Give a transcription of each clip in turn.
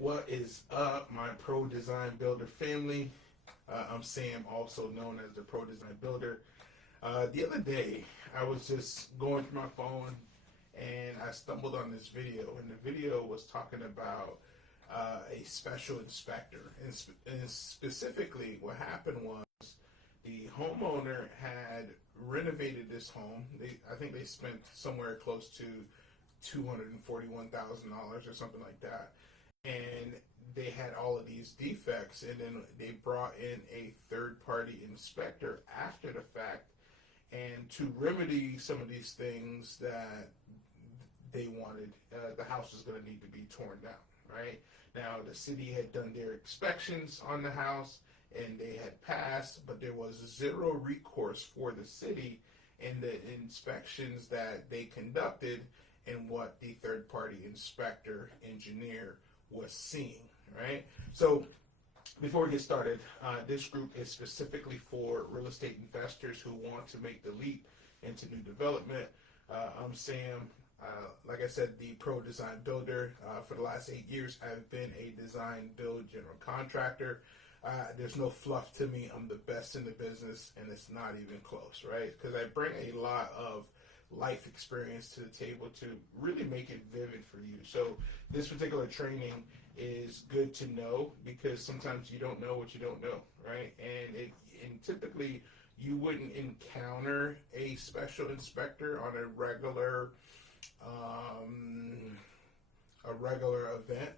What is up, my Pro Design Builder family? I'm Sam, also known as the Pro Design Builder. The other day, I was just going through my phone and I stumbled on this video, and the video was talking about a special inspector. And specifically, what happened was the homeowner had renovated this home. I think they spent somewhere close to $241,000 or something like that, and they had all of these defects, and then they brought in a third-party inspector after the fact, and to remedy some of these things that they wanted, the house was going to need to be torn down. Right now, the city had done their inspections on the house and they had passed, but there was zero recourse for the city in the inspections that they conducted and what the third-party inspector engineer was seeing. Right. So before we get started, this group is specifically for real estate investors who want to make the leap into new development. I'm Sam. Like I said, the Pro Design Builder. For the last 8 years, I've been a design build general contractor. There's no fluff to me. I'm the best in the business, and it's not even close, right? Because I bring a lot of life experience to the table to really make it vivid for you. So this particular training is good to know because sometimes you don't know what you don't know, right? And typically you wouldn't encounter a special inspector on a regular event.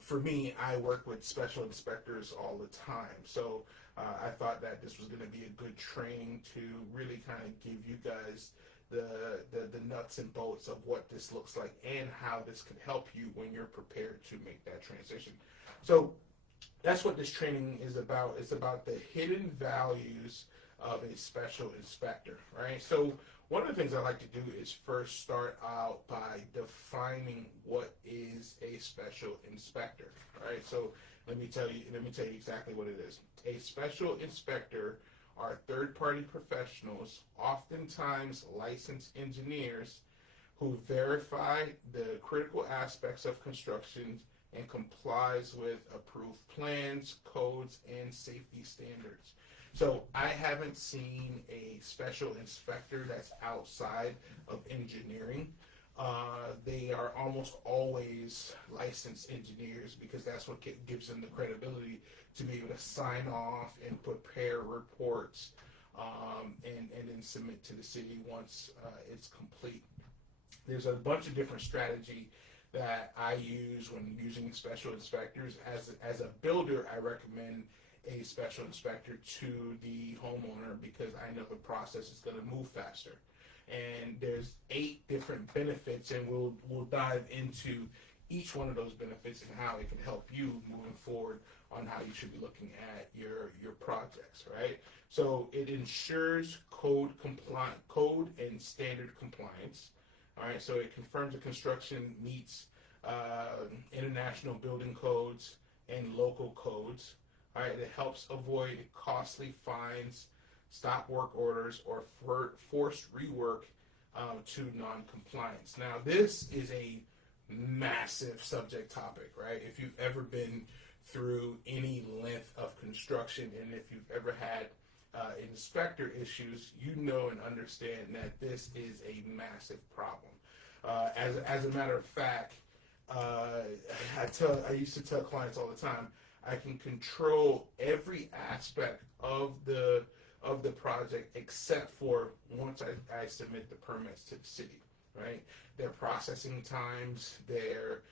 For me, I work with special inspectors all the time, so I thought that this was going to be a good training to really kind of give you guys the nuts and bolts of what this looks like and how this can help you when you're prepared to make that transition. So that's what this training is about. It's about the hidden values of a special inspector, right? So one of the things I like to do is first start out by defining what is a special inspector, right? So let me tell you exactly what it is. A special inspector are third-party professionals, oftentimes licensed engineers, who verify the critical aspects of construction and complies with approved plans, codes, and safety standards. So I haven't seen a special inspector that's outside of engineering. They are almost always licensed engineers because that's what gives them the credibility to be able to sign off and prepare reports and then submit to the city once it's complete. There's a bunch of different strategy that I use when using special inspectors. As a builder, I recommend a special inspector to the homeowner because I know the process is going to move faster. And there's 8 different benefits, and we'll dive into each one of those benefits and how it can help you moving forward on how you should be looking at your projects, right? So it ensures code and standard compliance. All right, so it confirms the construction meets international building codes and local codes. All right, it helps avoid costly fines, stop work orders, or forced rework to non-compliance. Now, this is a massive subject topic, right? If you've ever been through any length of construction, and if you've ever had inspector issues, you know and understand that this is a massive problem. As a matter of fact, I used to tell clients all the time, I can control every aspect of the project except for once I submit the permits to the city, right? Their processing times, their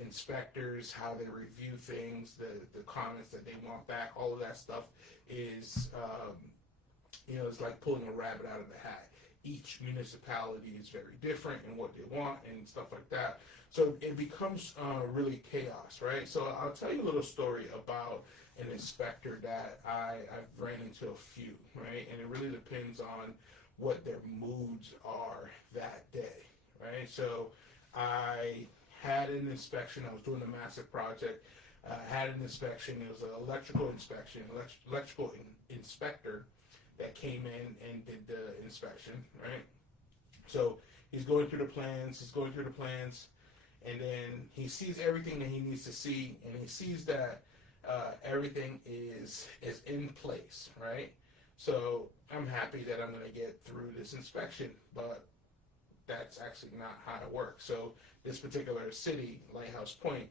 inspectors, how they review things, the comments that they want back, all of that stuff is, it's like pulling a rabbit out of the hat. Each municipality is very different in what they want and stuff like that. So it becomes really chaos, right? So I'll tell you a little story about an inspector that I've ran into a few, right? And it really depends on what their moods are that day, right? So I had an inspection. I was doing a massive project. Had an inspection. It was an electrical inspection, electrical inspector that came in and did the inspection, right? So he's going through the plans, and then he sees everything that he needs to see, and he sees that everything is in place, right? So I'm happy that I'm going to get through this inspection, but that's actually not how it works. So this particular city, Lighthouse Point,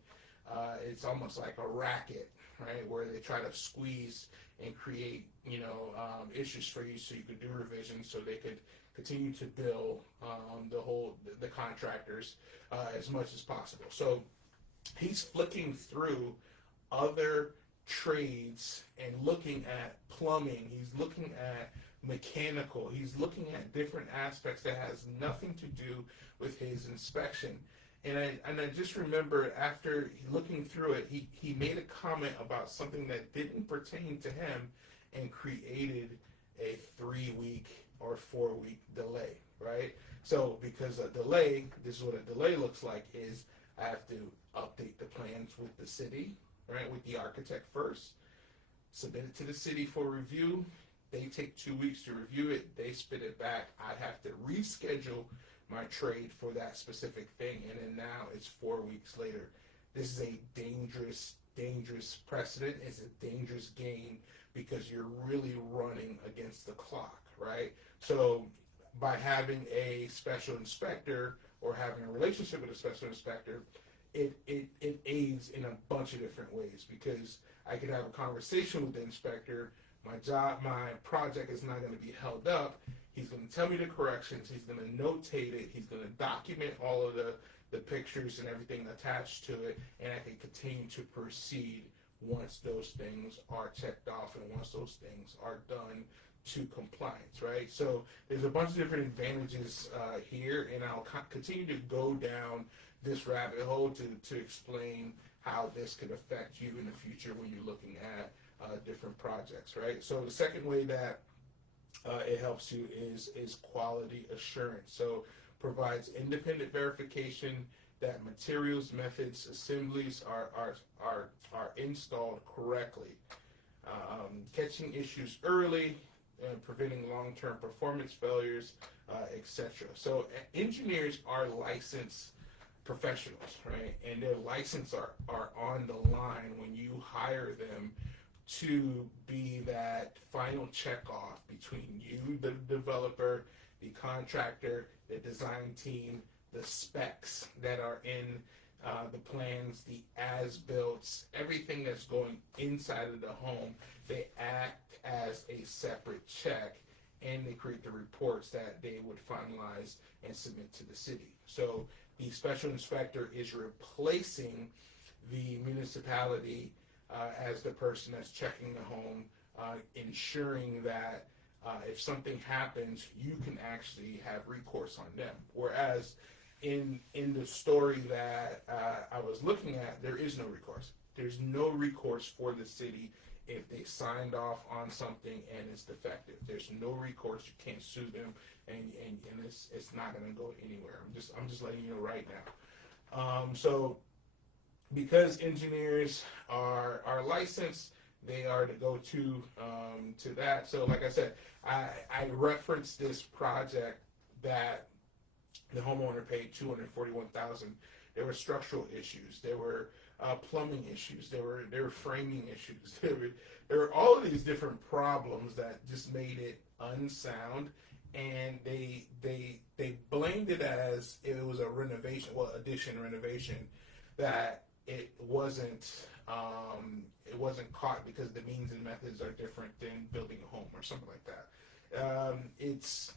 it's almost like a racket, right, where they try to squeeze and create, issues for you so you could do revisions, so they could continue to bill the contractors as much as possible. So he's flicking through other trades and looking at plumbing. He's looking at mechanical. He's looking at different aspects that has nothing to do with his inspection. And I just remember after looking through it, he made a comment about something that didn't pertain to him and created a 3-week or 4-week delay, right? So because a delay, this is what a delay looks like, is I have to update the plans with the city, right, with the architect first, submit it to the city for review. They take 2 weeks to review it. They spit it back. I have to reschedule my trade for that specific thing, and then now it's 4 weeks later. This is a dangerous precedent. It's a dangerous game because you're really running against the clock, right? So by having a special inspector or having a relationship with a special inspector, it aids in a bunch of different ways, because I could have a conversation with the inspector. My project is not going to be held up. He's going to tell me the corrections. He's going to notate it. He's going to document all of the pictures and everything attached to it, and I can continue to proceed once those things are checked off and once those things are done to compliance, right? So there's a bunch of different advantages here, and I'll continue to go down this rabbit hole to explain how this could affect you in the future when you're looking at different projects, right? So the second way that it helps you is quality assurance. So provides independent verification that materials, methods, assemblies are installed correctly, catching issues early, preventing long-term performance failures, etc. So engineers are licensed professionals, right? And their license are on the line when you hire them to be that final check off between you, the developer, the contractor, the design team, the specs that are in the plans, the as-builts, everything that's going inside of the home. They act as a separate check, and they create the reports that they would finalize and submit to the city. So the special inspector is replacing the municipality as the person that's checking the home, ensuring that if something happens, you can actually have recourse on them. Whereas in the story that I was looking at, there is no recourse. There's no recourse for the city if they signed off on something and it's defective. There's no recourse. You can't sue them, and it's not going to go anywhere. I'm just letting you know right now. So because engineers are licensed, they are to go to that. So like I said, I referenced this project that the homeowner paid $241,000. There were structural issues. There were plumbing issues. There were framing issues. There were all of these different problems that just made it unsound, and they blamed it as it was a renovation, addition renovation, that it wasn't caught because the means and methods are different than building a home or something like that. It's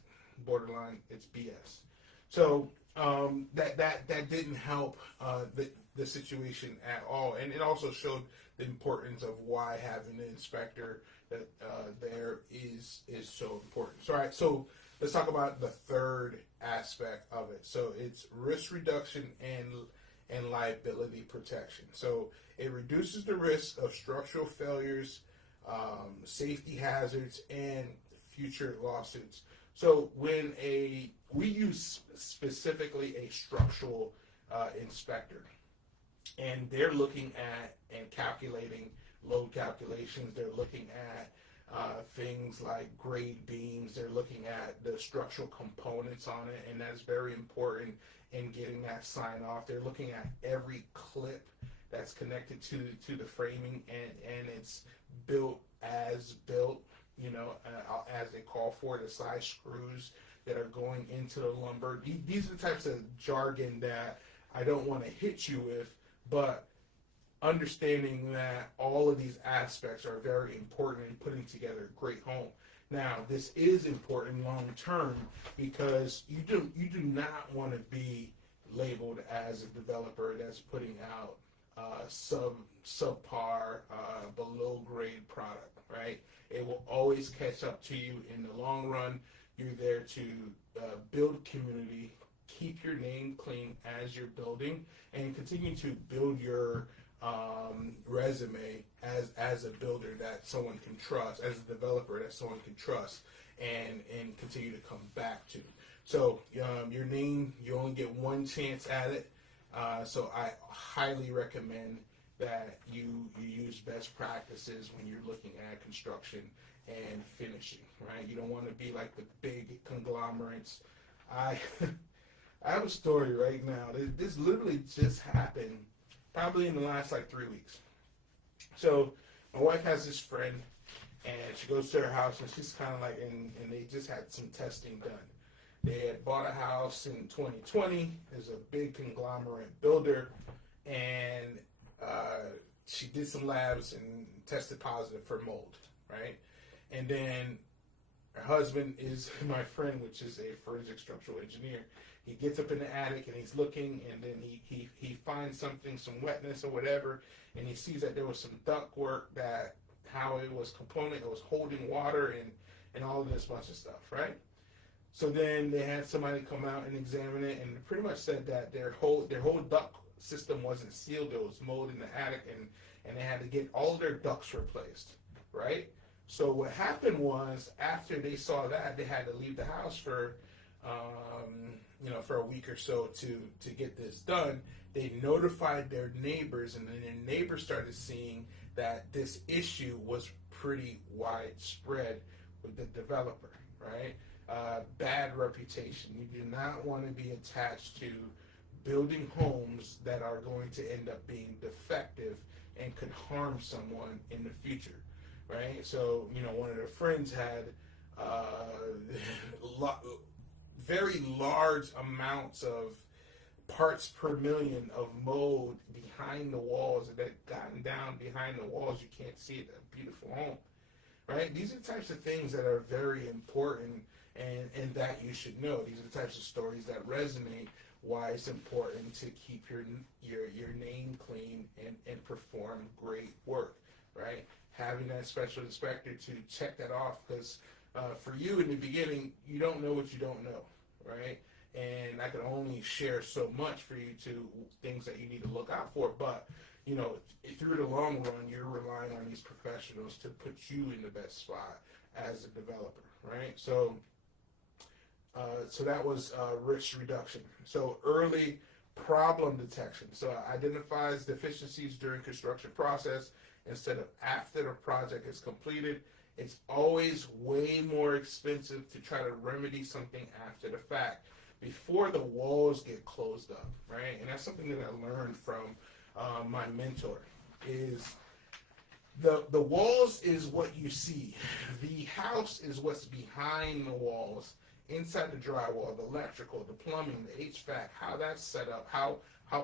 borderline. It's BS. So that didn't help the situation at all, and it also showed the importance of why having an inspector that there is so important. So, all right, so let's talk about the third aspect of it. So it's risk reduction and liability protection. So it reduces the risk of structural failures, safety hazards, and future lawsuits. So when we use specifically a structural inspector, and they're looking at and calculating load calculations, they're looking at things like grade beams. They're looking at the structural components on it, and that's very important in getting that sign off. They're looking at every clip that's connected to the framing, and it's built as built, as they call for, the size screws that are going into the lumber. These are the types of jargon that I don't want to hit you with, but understanding that all of these aspects are very important in putting together a great home. Now, this is important long term because you do not want to be labeled as a developer that's putting out subpar, below grade product, right? It will always catch up to you in the long run. You're there to build community, keep your name clean as you're building, and continue to build your resume as a builder that someone can trust, as a developer that someone can trust, and continue to come back to. So your name, you only get one chance at it. So I highly recommend that you use best practices when you're looking at construction and finishing, right? You don't want to be like the big conglomerates. I have a story right now. This literally just happened probably in the last like 3 weeks. So my wife has this friend, and she goes to her house, and she's kind of like, and they just had some testing done. They had bought a house in 2020. There's a big conglomerate builder, and she did some labs and tested positive for mold, right? And then her husband is my friend, which is a forensic structural engineer. He gets up in the attic and he's looking, and then he finds something, some wetness or whatever, and he sees that there was some duct work, that how it was component, it was holding water and all of this bunch of stuff, right? So then they had somebody come out and examine it, and pretty much said that their whole duct system wasn't sealed. There was mold in the attic, and they had to get all their ducts replaced, right? So what happened was, after they saw that, they had to leave the house for for a week or so to get this done. They notified their neighbors, and then their neighbors started seeing that this issue was pretty widespread with the developer, right? Bad reputation. You do not want to be attached to building homes that are going to end up being defective and could harm someone in the future, right? So, one of their friends had very large amounts of parts per million of mold behind the walls that had gotten down behind the walls. You can't see it. A beautiful home, right? These are the types of things that are very important and that you should know. These are the types of stories that resonate, why it's important to keep your name clean and perform great work, right? Having that special inspector to check that off, because for you in the beginning, you don't know what you don't know, right? And I can only share so much for you to things that you need to look out for, but through the long run, you're relying on these professionals to put you in the best spot as a developer, right? So that was risk reduction. So early problem detection. So identifies deficiencies during construction process instead of after the project is completed. It's always way more expensive to try to remedy something after the fact, before the walls get closed up, right? And that's something that I learned from my mentor. Is the walls is what you see. The house is what's behind the walls, inside the drywall, the electrical, the plumbing, the HVAC, how that's set up, how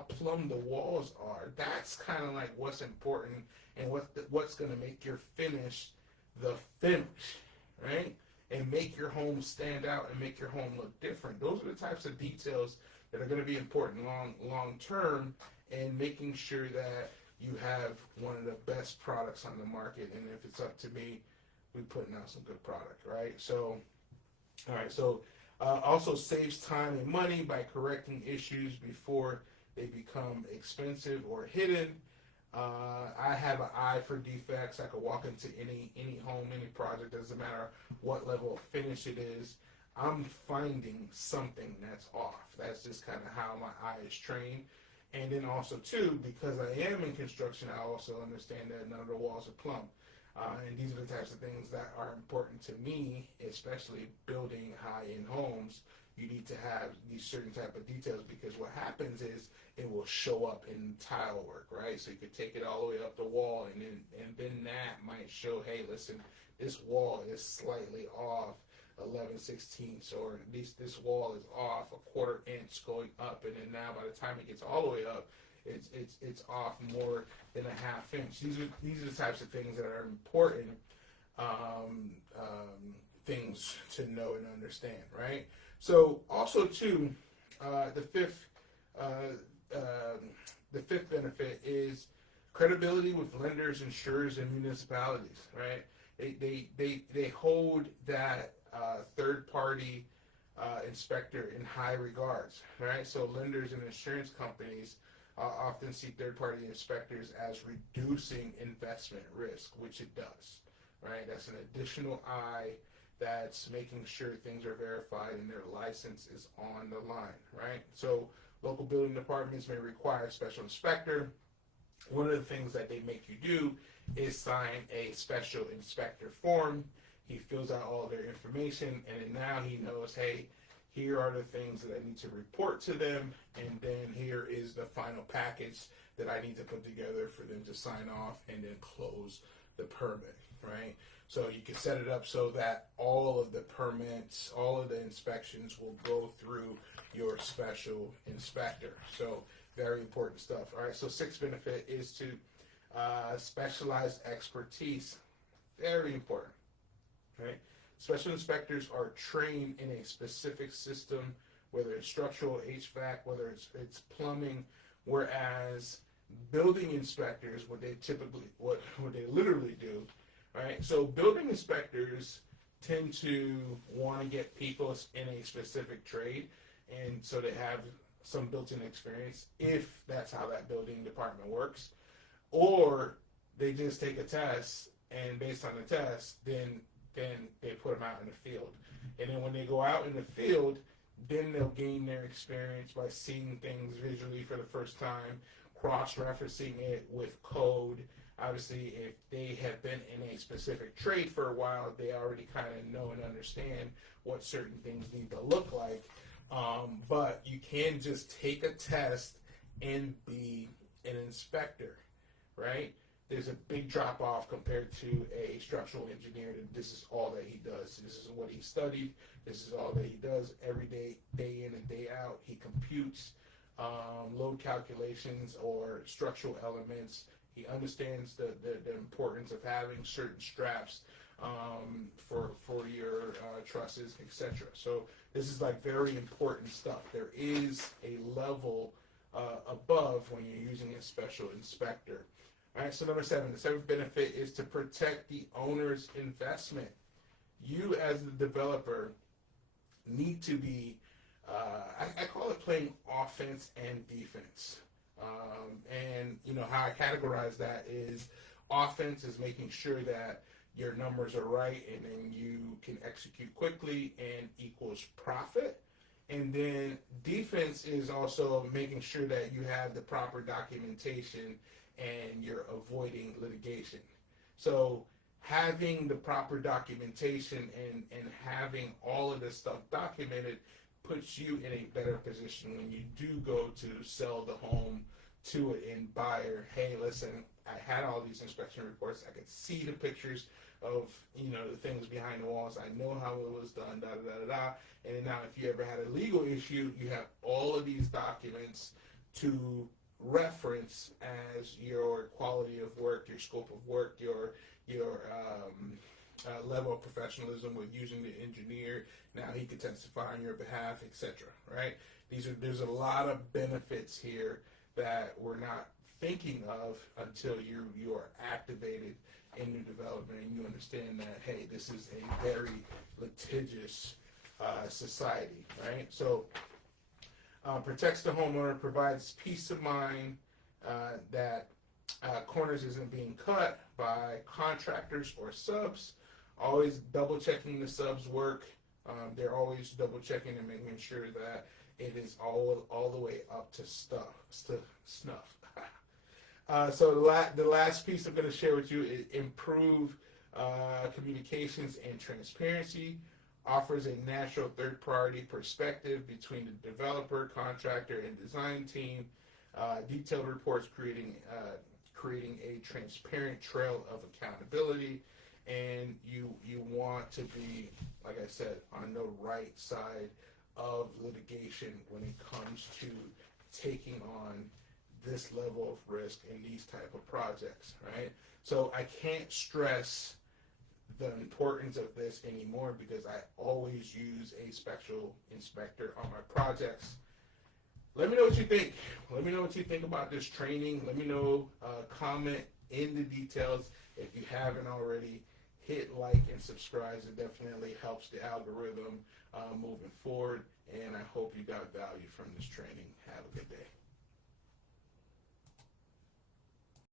plumb the walls are. That's kind of like what's important and what's going to make your finish the finish, right? And make your home stand out and make your home look different. Those are the types of details that are going to be important long term, and making sure that you have one of the best products on the market. And if it's up to me, we're putting out some good product, right? So, all right. So, also saves time and money by correcting issues before they become expensive or hidden. I have an eye for defects. I could walk into any home, any project, doesn't matter what level of finish it is. I'm finding something that's off. That's just kind of how my eye is trained. And then also, too, because I am in construction, I also understand that none of the walls are plumb. And these are the types of things that are important to me, especially building high-end homes. You need to have these certain type of details, because what happens is it will show up in tile work, right? So you could take it all the way up the wall, and then that might show, hey, listen, this wall is slightly off 11/16, or at least this wall is off a quarter inch going up, and then now by the time it gets all the way up, it's off more than a half inch. These are the types of things that are important things to know and understand, right? So also too, the fifth benefit is credibility with lenders, insurers, and municipalities, right? They hold that third party inspector in high regards, right? So lenders and insurance companies often see third party inspectors as reducing investment risk, which it does, right? That's an additional eye that's making sure things are verified and their license is on the line, right? So local building departments may require a special inspector. One of the things that they make you do is sign a special inspector form. He fills out all their information, and now he knows, hey, here are the things that I need to report to them, and then here is the final package that I need to put together for them to sign off and then close the permit, right? So you can set it up so that all of the permits, all of the inspections will go through your special inspector. So very important stuff. All right, so sixth benefit is to specialized expertise. Very important, right? Special inspectors are trained in a specific system, whether it's structural, HVAC, whether it's plumbing, whereas building inspectors, what they literally do, right? So building inspectors tend to want to get people in a specific trade, and so they have some built-in experience, if that's how that building department works, or they just take a test, and based on the test, then they put them out in the field. And then when they go out in the field, then they'll gain their experience by seeing things visually for the first time, cross-referencing it with code. Obviously, if they have been in a specific trade for a while, they already kind of know and understand what certain things need to look like. But you can just take a test and be an inspector, right? There's a big drop off compared to a structural engineer that this is all that he does. This is what he studied. This is all that he does every day, day in and day out. He computes load calculations or structural elements. He understands the importance of having certain straps for your trusses, etc. So this is like very important stuff. There is a level above when you're using a special inspector. All right, so number 7, the seventh benefit is to protect the owner's investment. You as the developer need to be, I call it playing offense and defense. And you know how I categorize that is offense is making sure that your numbers are right and then you can execute quickly and equals profit. And then defense is also making sure that you have the proper documentation and you're avoiding litigation. So having the proper documentation and having all of this stuff documented puts you in a better position when you do go to sell the home to an end buyer. Hey, listen, I had all these inspection reports. I could see the pictures of, you know, the things behind the walls. I know how it was done, da da da da da. And then now if you ever had a legal issue, you have all of these documents to reference as your quality of work, your scope of work, your level of professionalism with using the engineer. Now he can testify on your behalf, etc. Right? There's a lot of benefits here that we're not thinking of until you are activated in new development and you understand that, hey, this is a very litigious society, right? So protects the homeowner, provides peace of mind that corners isn't being cut by contractors or subs. Always double checking the subs work. They're always double checking and making sure that it is all the way up to snuff. So the last piece I'm going to share with you is improve communications and transparency, offers a natural third-party perspective between the developer, contractor, and design team, detailed reports creating a transparent trail of accountability, and you want to be, like I said, on the right side of litigation when it comes to taking on this level of risk in these type of projects, right? So I can't stress the importance of this anymore because I always use a special inspector on my projects. Let me know what you think. Let me know what you think about this training. Let me know, comment in the details. If you haven't already, hit like and subscribe. It definitely helps the algorithm moving forward. And I hope you got value from this training. Have a good day.